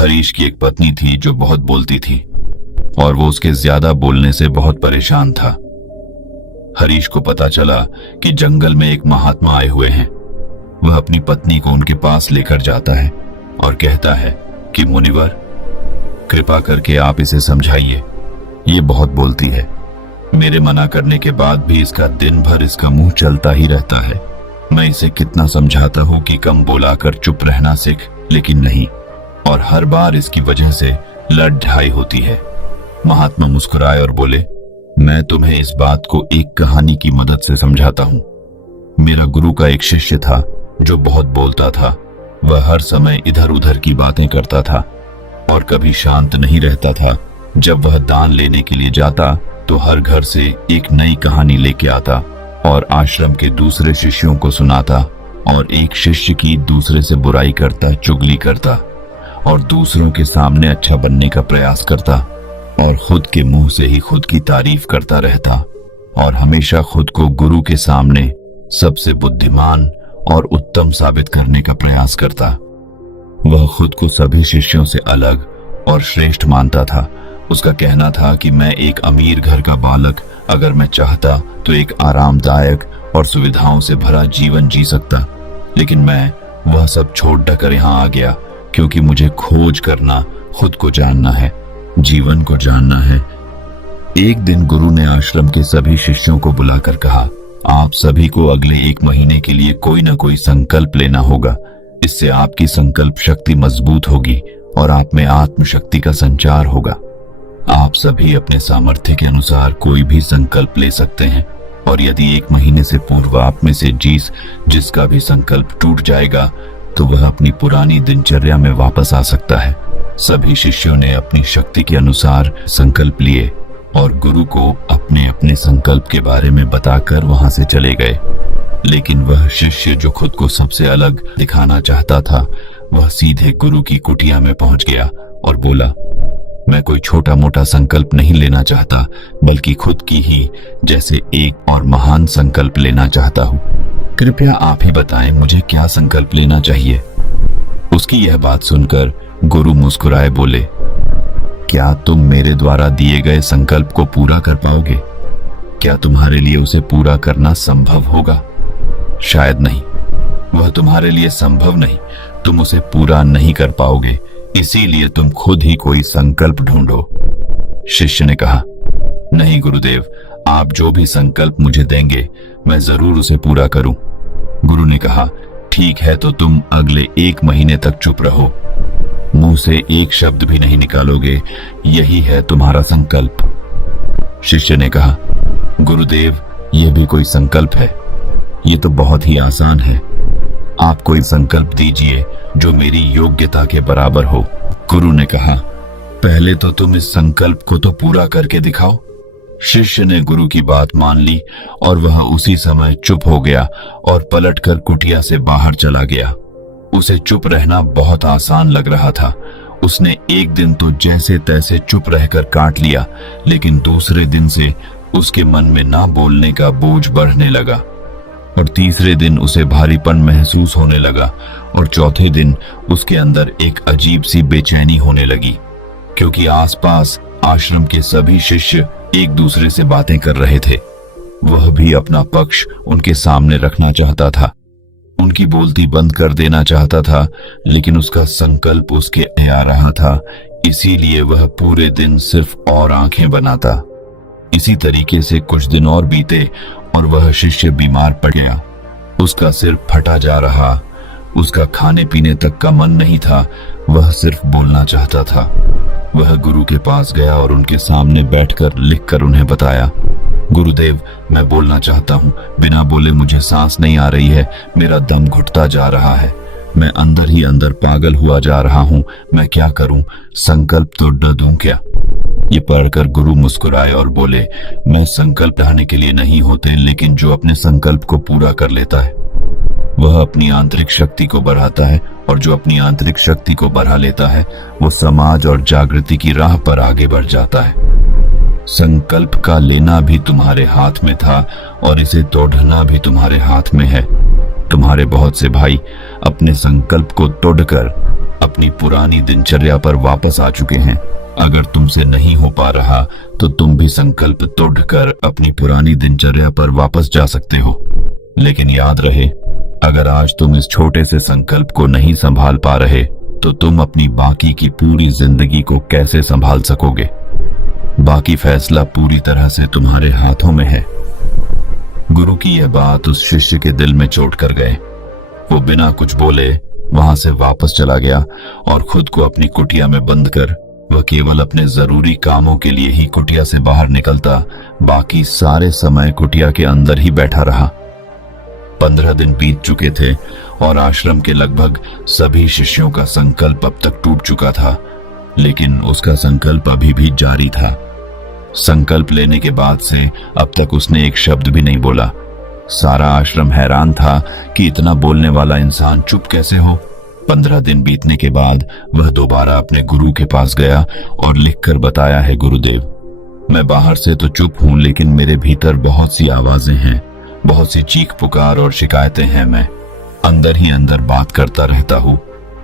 हरीश की एक पत्नी थी जो बहुत बोलती थी और वो उसके ज्यादा बोलने से बहुत परेशान था। हरीश को पता चला कि जंगल में एक महात्मा आए हुए हैं। वह अपनी पत्नी को उनके पास लेकर जाता है और कहता है कि मुनिवर, कृपा करके आप इसे समझाइए, ये बहुत बोलती है। मेरे मना करने के बाद भी इसका दिन भर इसका मुंह चलता ही रहता है। मैं इसे कितना समझाता हूँ कि कम बोला कर चुप रहना सीख, लेकिन नहीं, और हर बार इसकी वजह से लड़ ढाई होती है। महात्मा मुस्कुराए और बोले, मैं तुम्हें इस बात को एक कहानी की मदद से समझाता हूँ। मेरा गुरु का एक शिष्य था जो बहुत बोलता था। वह हर समय इधर उधर की बातें करता था और कभी शांत नहीं रहता था। जब वह दान लेने के लिए जाता तो हर घर से एक नई कहानी लेके आता और आश्रम के दूसरे शिष्यों को सुनाता, और एक शिष्य की दूसरे से बुराई करता, चुगली करता और दूसरों के सामने अच्छा बनने का प्रयास करता और खुद के मुंह से ही खुद की तारीफ करता रहता और हमेशा खुद को गुरु के सामने सबसे बुद्धिमान और उत्तम साबित करने का प्रयास करता। वह खुद को सभी शिष्यों से अलग और श्रेष्ठ मानता था। उसका कहना था कि मैं एक अमीर घर का बालक, अगर मैं चाहता तो एक आरामदायक और सुविधाओं से भरा जीवन जी सकता, लेकिन मैं वह सब छोड़ कर यहाँ आ गया क्योंकि मुझे खोज करना, खुद को जानना है, जीवन को जानना है। एक दिन गुरु ने आश्रम के सभी शिष्यों को बुलाकर कहा, आप सभी को अगले 1 महीने के लिए कोई ना कोई संकल्प लेना होगा। इससे आपकी संकल्प शक्ति मजबूत होगी और आप में आत्मशक्ति का संचार होगा। आप सभी अपने सामर्थ्य के अनुसार कोई भी संकल्प ले सकते हैं, और यदि 1 महीने से पूर्व आप में से जिसका भी संकल्प टूट जाएगा तो वह अपनी पुरानी दिनचर्या में वापस आ सकता है। सभी शिष्यों ने अपनी शक्ति के अनुसार संकल्प लिए और गुरु को अपने अपने संकल्प के बारे में बताकर वहां से चले गए। लेकिन वह शिष्य जो खुद को सबसे अलग दिखाना चाहता था, वह सीधे गुरु की कुटिया में पहुंच गया और बोला, मैं कोई छोटा मोटा संकल्प नहीं लेना चाहता, बल्कि खुद की ही जैसे एक और महान संकल्प लेना चाहता हूँ। कृपया आप ही बताएं मुझे क्या संकल्प लेना चाहिए। उसकी यह बात सुनकर गुरु मुस्कुराए बोले, क्या तुम मेरे द्वारा दिए गए संकल्प को पूरा कर पाओगे? क्या तुम्हारे लिए उसे पूरा करना संभव होगा? शायद नहीं, वह तुम्हारे लिए संभव नहीं। तुम उसे पूरा नहीं कर पाओगे, इसीलिए तुम खुद ही कोई संकल्प ढूंढो। शिष्य ने कहा, नहीं गुरुदेव, आप जो भी संकल्प मुझे देंगे मैं जरूर उसे पूरा करूं। गुरु ने कहा, ठीक है, तो तुम अगले 1 महीने तक चुप रहो, मुंह से एक शब्द भी नहीं निकालोगे, यही है तुम्हारा संकल्प। शिष्य ने कहा, गुरुदेव, यह भी कोई संकल्प है? ये तो बहुत ही आसान है। आप कोई संकल्प दीजिए जो मेरी योग्यता के बराबर हो। गुरु ने कहा, पहले तो तुम इस संकल्प को तो पूरा करके दिखाओ। शिष्य ने गुरु की बात मान ली और वह उसी समय चुप हो गया और पलटकर कुटिया से बाहर चला गया। उसे चुप रहना बहुत आसान लग रहा था। उसने एक दिन तो जैसे तैसे चुप रहकर काट लिया, लेकिन दूसरे दिन से उसके मन में ना बोलने का बोझ बढ़ने लगा, और तीसरे दिन उसे भारीपन महसूस होने लगा, और चौथे दिन उसके अंदर एक अजीब सी बेचैनी होने लगी, क्योंकि आसपास आश्रम के सभी शिष्य एक दूसरे से बातें कर रहे थे। वह भी अपना पक्ष उनके सामने रखना चाहता था, उनकी बोलती बंद कर देना चाहता था, लेकिन उसका संकल्प उसके आ रहा था, इसीलिए वह पूरे दिन सिर्फ और आंखें बनाता। इसी तरीके से कुछ दिन और बीते और वह शिष्य बीमार पड़ गया। उसका सिर फटा जा रहा, उसका खाने पीने तक का मन नहीं था, वह सिर्फ बोलना चाहता था। वह गुरु के पास गया और उनके सामने बैठकर लिखकर उन्हें बताया, गुरुदेव, मैं बोलना चाहता हूँ, बिना बोले मुझे सांस नहीं आ रही है, मेरा दम घुटता जा रहा है, मैं अंदर ही अंदर पागल हुआ जा रहा हूँ, मैं क्या करूँ? संकल्प तो ड दूं क्या? ये पढ़कर गुरु मुस्कुराए और बोले, मैं संकल्प ढाने के लिए नहीं होते, लेकिन जो अपने संकल्प को पूरा कर लेता है वह अपनी आंतरिक शक्ति को बढ़ाता है, और जो अपनी आंतरिक शक्ति को बढ़ा लेता है वो समाज और जागृति की राह पर आगे बढ़ जाता है। संकल्प का लेना भी तुम्हारे हाथ में था और इसे तोड़ना भी तुम्हारे हाथ में है। तुम्हारे बहुत से भाई अपने संकल्प को तोड़कर अपनी पुरानी दिनचर्या पर वापस आ चुके हैं। अगर तुमसे नहीं हो पा रहा तो तुम भी संकल्प तोड़कर अपनी पुरानी दिनचर्या पर वापस जा सकते हो। लेकिन याद रहे, अगर आज तुम इस छोटे से संकल्प को नहीं संभाल पा रहे तो तुम अपनी बाकी की पूरी जिंदगी को कैसे संभाल सकोगे? बाकी फैसला पूरी तरह से तुम्हारे हाथों में है। गुरु की यह बात उस शिष्य के दिल में चोट कर गए। वो बिना कुछ बोले वहां से वापस चला गया और खुद को अपनी कुटिया में बंद कर वह केवल अपने जरूरी कामों के लिए ही कुटिया से बाहर निकलता, बाकी सारे समय कुटिया के अंदर ही बैठा रहा। 15 दिन बीत चुके थे और आश्रम के लगभग सभी शिष्यों का संकल्प अब तक टूट चुका था, लेकिन उसका संकल्प अभी भी जारी था। संकल्प लेने के बाद से अब तक उसने एक शब्द भी नहीं बोला। सारा आश्रम हैरान था कि इतना बोलने वाला इंसान चुप कैसे हो। 15 दिन बीतने के बाद वह दोबारा अपने गुरु के पास गया और लिखकर बताया है, गुरुदेव, मैं बाहर से तो चुप हूं, लेकिन मेरे भीतर बहुत सी आवाजें हैं, बहुत सी चीख पुकार और शिकायतें हैं। मैं अंदर ही अंदर बात करता रहता हूँ।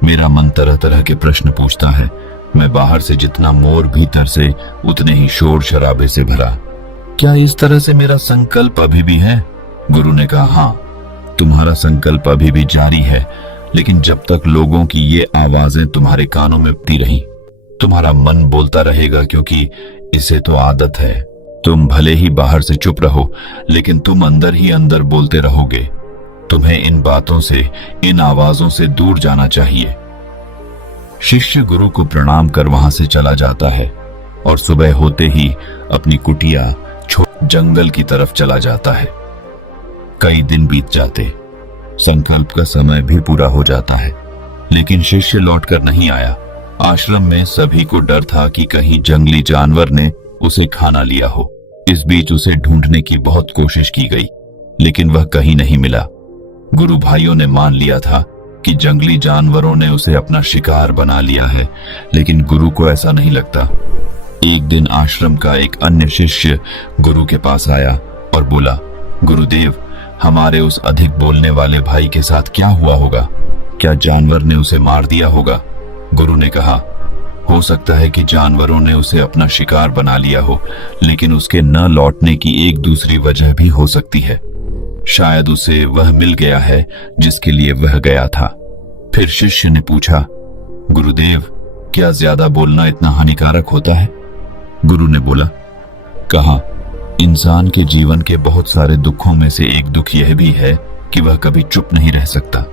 मेरा मन तरह तरह के प्रश्न पूछता है। मैं बाहर से जितना मोर, भीतर से उतने ही शोर शराबे से भरा। क्या इस तरह से मेरा संकल्प अभी भी है? गुरु ने कहा, हाँ, तुम्हारा संकल्प अभी भी जारी है, लेकिन जब तक लोगों की ये आवाजें तुम्हारे कानों में पड़ती रही, तुम्हारा मन बोलता रहेगा, क्योंकि इसे तो आदत है। तुम भले ही बाहर से चुप रहो, लेकिन तुम अंदर ही अंदर बोलते रहोगे। तुम्हें इन बातों से, इन आवाजों से दूर जाना चाहिए। शिष्य गुरु को प्रणाम कर वहां से चला जाता है और सुबह होते ही अपनी कुटिया छोड़ जंगल की तरफ चला जाता है। कई दिन बीत जाते, संकल्प का समय भी पूरा हो जाता है, लेकिन शिष्य लौटकर नहीं आया। आश्रम में सभी को डर था कि कहीं जंगली जानवर ने उसे खाना लिया हो। इस बीच उसे ढूंढने की बहुत कोशिश की गई, लेकिन वह कहीं नहीं मिला। गुरु भाइयों ने मान लिया था कि जंगली जानवरों ने उसे अपना शिकार बना लिया है, लेकिन गुरु को ऐसा नहीं लगता। एक दिन आश्रम का एक अन्य शिष्य गुरु के पास आया और बोला, गुरुदेव, हमारे उस अधिक बोलने वाले भाई के साथ क्या हुआ होगा? क्या जानवर ने उसे मार दिया होगा? गुरु ने कहा, हो सकता है कि जानवरों ने उसे अपना शिकार बना लिया हो, लेकिन उसके न लौटने की एक दूसरी वजह भी हो सकती है। शायद उसे वह मिल गया है जिसके लिए वह गया था। फिर शिष्य ने पूछा, गुरुदेव, क्या ज्यादा बोलना इतना हानिकारक होता है? गुरु ने बोला, कहा, इंसान के जीवन के बहुत सारे दुखों में से एक दुख यह भी है कि वह कभी चुप नहीं रह सकता,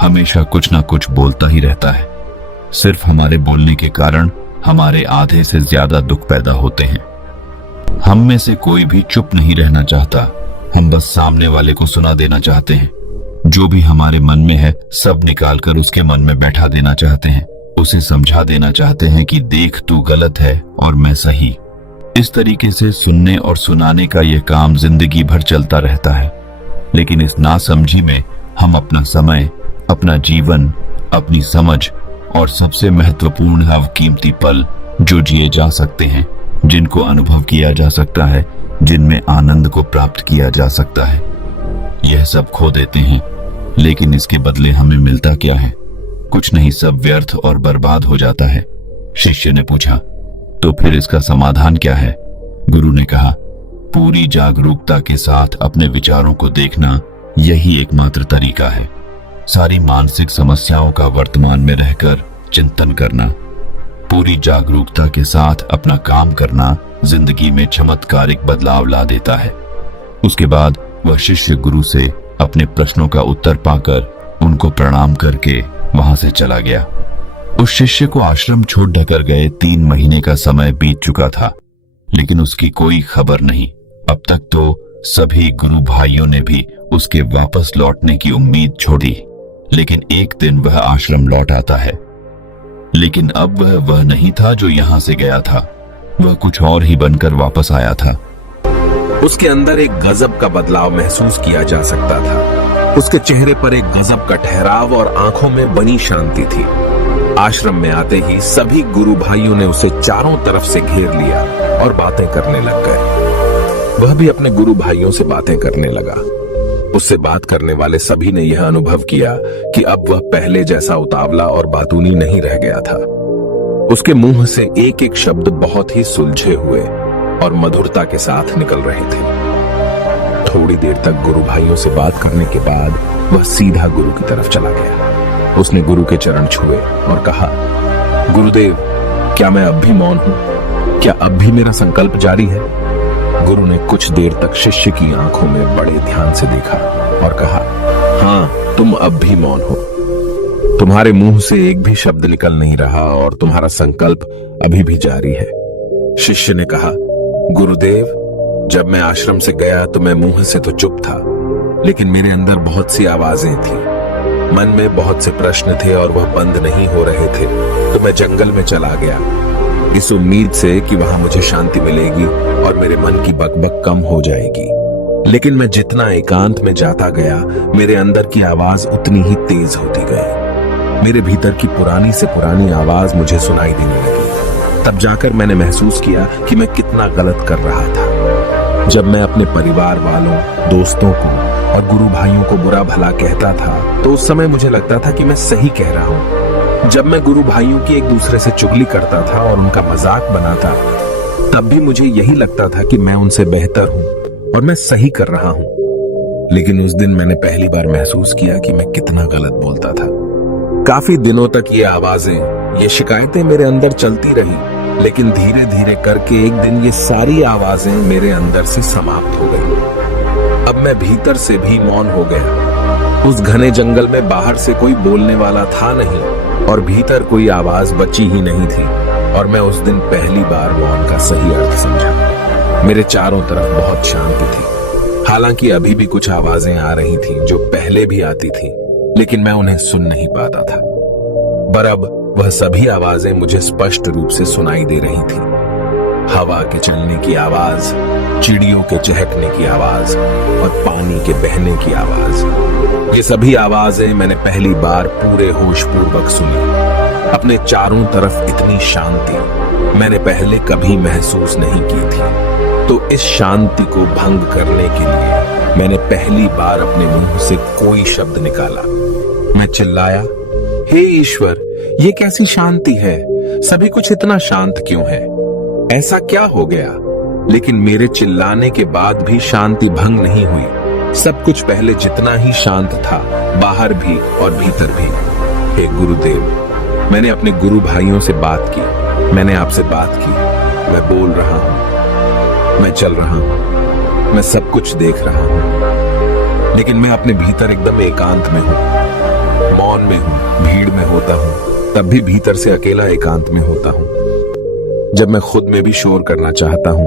हमेशा कुछ ना कुछ बोलता ही रहता है। सिर्फ हमारे बोलने के कारण हमारे आधे से ज्यादा दुख पैदा होते हैं। हम में से कोई भी चुप नहीं रहना चाहता, हम बस सामने वाले को सुना देना चाहते हैं। जो भी हमारे मन में है सब निकालकर उसके मन में बैठा देना चाहते हैं। उसे समझा देना चाहते हैं कि देख, तू गलत है और मैं सही। इस तरीके से सुनने और सुनाने का यह काम जिंदगी भर चलता रहता है, लेकिन इस नासमझी में हम अपना समय, अपना जीवन, अपनी समझ और सबसे महत्वपूर्ण अवकीमती पल जो जिए जा सकते हैं, जिनको अनुभव किया जा सकता है, जिनमें आनंद को प्राप्त किया जा सकता है, यह सब खो देते हैं। लेकिन इसके बदले हमें मिलता क्या है? कुछ नहीं, सब व्यर्थ और बर्बाद हो जाता है। शिष्य ने पूछा, तो फिर इसका समाधान क्या है? गुरु ने कहा, पूरी जागरूकता के साथ अपने विचारों को देखना, यही एकमात्र तरीका है। सारी मानसिक समस्याओं का वर्तमान में रहकर चिंतन करना, पूरी जागरूकता के साथ अपना काम करना जिंदगी में चमत्कारिक बदलाव ला देता है। उसके बाद वह शिष्य गुरु से अपने प्रश्नों का उत्तर पाकर उनको प्रणाम करके वहां से चला गया। उस शिष्य को आश्रम छोड़ ढकर गए 3 महीने का समय बीत चुका था, लेकिन उसकी कोई खबर नहीं। अब तक तो सभी गुरु भाइयों ने भी उसके वापस लौटने की उम्मीद छोड़ी, लेकिन एक दिन वह आश्रम लौट आता है। लेकिन अब वह नहीं था जो यहां से गया था, वह कुछ और ही बनकर वापस आया था। उसके अंदर एक गजब का बदलाव महसूस किया जा सकता था। उसके चेहरे पर एक गजब का ठहराव और आंखों में बनी शांति थी। आश्रम में आते ही सभी गुरु भाइयों ने उसे चारों तरफ से घेर लिया और बातें करने लग गए। वह भी अपने गुरु भाइयों से बातें करने लगा। उससे बात करने वाले सभी ने यह अनुभव किया कि अब वह पहले जैसा उतावला और बातूनी नहीं रह गया था। उसके मुंह से एक एक शब्द बहुत ही सुलझे हुए और मधुरता के साथ निकल रहे थे। थोड़ी देर तक गुरु भाइयों से बात करने के बाद वह सीधा गुरु की तरफ चला गया। उसने गुरु के चरण छुए और कहा, गुरुदेव, क्या मैं अब भी मौन हूं? क्या अब भी मेरा संकल्प जारी है? गुरु ने कुछ देर तक शिष्य की आंखों में बड़े ध्यान से देखा और कहा, हाँ, तुम अब भी मौन हो। तुम्हारे मुंह से एक भी शब्द निकल नहीं रहा और तुम्हारा संकल्प अभी भी जारी है। शिष्य ने कहा, गुरुदेव, जब मैं आश्रम से गया तो मैं मुंह से तो चुप था, लेकिन मेरे अंदर बहुत सी आवाजें थी। मन में बहुत से प्रश्न थे और वह बंद नहीं हो रहे थे, तो मैं जंगल में चला गया, इस उम्मीद से कि वहां मुझे शांति मिलेगी और मेरे मन की बकबक कम हो जाएगी। लेकिन मैं जितना एकांत में जाता गया, मेरे अंदर की आवाज उतनी ही तेज होती गई। मेरे भीतर की पुरानी से पुरानी आवाज मुझे सुनाई देने लगी। तब जाकर मैंने महसूस किया कि मैं कितना गलत कर रहा था। जब मैं अपने परिवार वालों, दोस्तों को और गुरु भाइयों को बुरा भला कहता था, तो उस समय मुझे लगता था कि मैं सही कह रहा हूं। जब मैं गुरु भाइयों की एक दूसरे से चुगली करता था और उनका मजाक बनाता, तब भी मुझे यही लगता था कि मैं उनसे बेहतर हूं और मैं सही कर रहा हूं। लेकिन उस दिन मैंने पहली बार महसूस किया कि मैं कितना गलत बोलता था। काफी दिनों तक ये आवाजें, ये शिकायतें मेरे अंदर चलती रही, लेकिन धीरे धीरे करके एक दिन ये सारी आवाजें मेरे अंदर से समाप्त हो गई। अब मैं भीतर से भी मौन हो गया। उस घने जंगल में बाहर से कोई बोलने वाला था नहीं और भीतर कोई आवाज बची ही नहीं थी, और मैं उस दिन पहली बार मौन का सही अर्थ समझा। मेरे चारों तरफ बहुत शांति थी। हालांकि अभी भी कुछ आवाजें आ रही थीं जो पहले भी आती थीं, लेकिन मैं उन्हें सुन नहीं पाता था। पर अब वह सभी आवाजें मुझे स्पष्ट रूप से सुनाई दे रही थी। हवा के चलने की आवाज, चिड़ियों के चहकने की आवाज और पानी के बहने की आवाज। ये सभी आवाजें मैंने पहली बार पूरे होश पूर्वक सुनी। अपने चारों तरफ इतनी शांति मैंने पहले कभी महसूस नहीं की थी। तो इस शांति को भंग करने के लिए मैंने पहली बार अपने मुंह से कोई शब्द निकाला। मैं चिल्लाया, हे ईश्वर, ये कैसी शांति है? सभी कुछ इतना शांत क्यों है? ऐसा क्या हो गया? लेकिन मेरे चिल्लाने के बाद भी शांति भंग नहीं हुई। सब कुछ पहले जितना ही शांत था, बाहर भी और भीतर भी। हे गुरुदेव, मैंने अपने गुरु भाइयों से बात की, मैंने आपसे बात की। मैं बोल रहा हूं, मैं चल रहा हूं, मैं सब कुछ देख रहा हूं, लेकिन मैं अपने भीतर एकदम एकांत में हूं, मौन में हूं, भीड़ में होता हूं, तब भी भीतर से अकेला एकांत में होता हूं। जब मैं खुद में भी शोर करना चाहता हूं,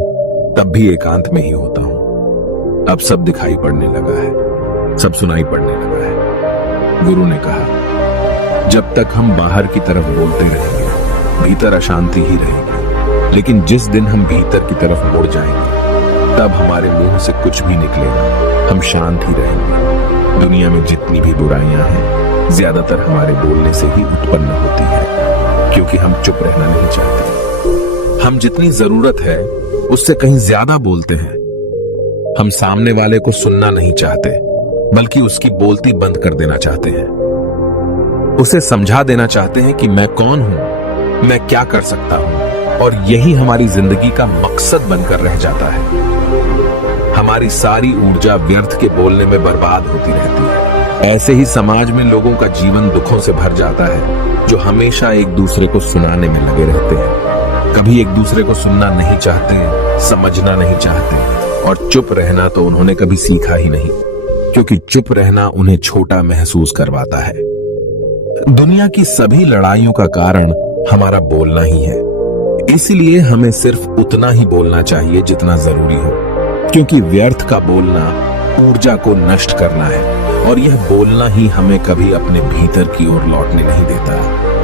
तब भी एकांत में ही होता हूं। अब सब दिखाई पड़ने लगा है, सब सुनाई पड़ने लगा है। गुरु ने कहा, जब तक हम बाहर की तरफ बोलते रहेंगे, भीतर अशांति ही रहेगी। लेकिन जिस दिन हम भीतर की तरफ मुड़ जाएंगे, तब हमारे मुंह से कुछ भी निकलेगा, हम शांत ही रहेंगे। दुनिया में जितनी भी बुराइयां हैं, ज्यादातर हमारे बोलने से ही उत्पन्न होती है, क्योंकि हम चुप रहना नहीं चाहते। हम जितनी जरूरत है उससे कहीं ज्यादा बोलते हैं। हम सामने वाले को सुनना नहीं चाहते, बल्कि उसकी बोलती बंद कर देना चाहते हैं। उसे समझा देना चाहते हैं कि मैं कौन हूं, मैं क्या कर सकता हूं, और यही हमारी जिंदगी का मकसद बनकर रह जाता है। हमारी सारी ऊर्जा व्यर्थ के बोलने में बर्बाद होती रहती है। ऐसे ही समाज में लोगों का जीवन दुखों से भर जाता है, जो हमेशा एक दूसरे को सुनाने में लगे रहते हैं। कभी एक दूसरे को सुनना नहीं चाहते, समझना नहीं चाहते, और चुप रहना तो उन्होंने कभी सीखा ही नहीं, क्योंकि चुप रहना उन्हें छोटा महसूस करवाता है। दुनिया की सभी लड़ाइयों का कारण हमारा बोलना ही है। इसलिए हमें सिर्फ उतना ही बोलना चाहिए जितना जरूरी हो, क्योंकि व्यर्थ का बोलना ऊर्जा को नष्ट करना है, और यह बोलना ही हमें कभी अपने भीतर की ओर लौटने नहीं देता,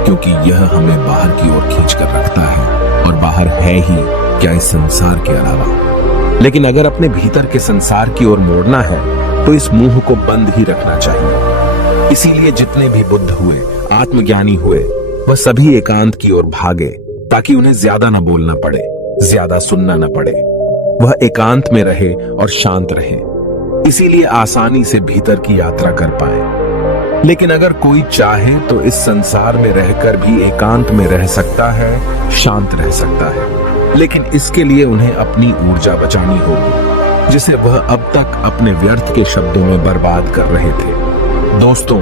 क्योंकि यह हमें बाहर की ओर खींच कर रखता है, और बाहर है ही क्या इस संसार के अलावा। लेकिन अगर अपने भीतर के संसार की ओर मोड़ना है, तो इस मुंह को बंद ही रखना चाहिए। इसीलिए जितने भी बुद्ध हुए, आत्मज्ञानी हुए, वह सभी एकांत की ओर भागे, ताकि उन्हें ज्यादा न बोलना पड़े, ज्यादा सुनना न पड़े। वह एकांत में रहे और शांत रहे। इसीलिए आसानी से भीतर की यात्रा कर पाए। लेकिन अगर कोई चाहे तो इस संसार में रहकर भी एकांत में रह सकता है, शांत रह सकता है, लेकिन इसके लिए उन्हें अपनी ऊर्जा बचानी होगी, जिसे वह अब तक अपने व्यर्थ के शब्दों में बर्बाद कर रहे थे। दोस्तों,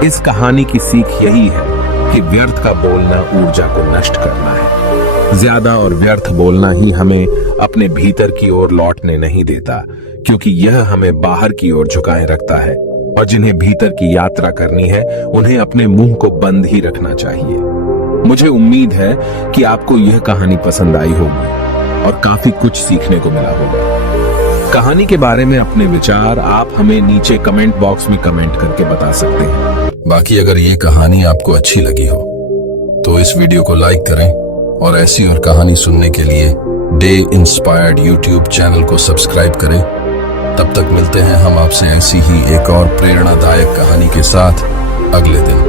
इस कहानी की सीख यही है कि व्यर्थ का बोलना ऊर्जा को नष्ट करना है। ज्यादा और व्यर्थ बोलना ही हमें अपने भीतर की ओर लौटने नहीं देता, क्योंकि यह हमें बाहर की ओर झुकाए रखता है, और जिन्हें भीतर की यात्रा करनी है उन्हें अपने मुंह को बंद ही रखना चाहिए। मुझे उम्मीद है कि आपको यह कहानी पसंद आई होगी और काफी कुछ सीखने को मिला होगा। कहानी के बारे में अपने विचार आप हमें नीचे कमेंट बॉक्स में कमेंट करके बता सकते हैं। बाकी अगर ये कहानी आपको अच्छी लगी हो तो इस वीडियो को लाइक करें और ऐसी और कहानी सुनने के लिए डे इंस्पायर्ड यूट्यूब चैनल को सब्सक्राइब करें। तब तक मिलते हैं हम आपसे ऐसी ही एक और प्रेरणादायक कहानी के साथ अगले दिन।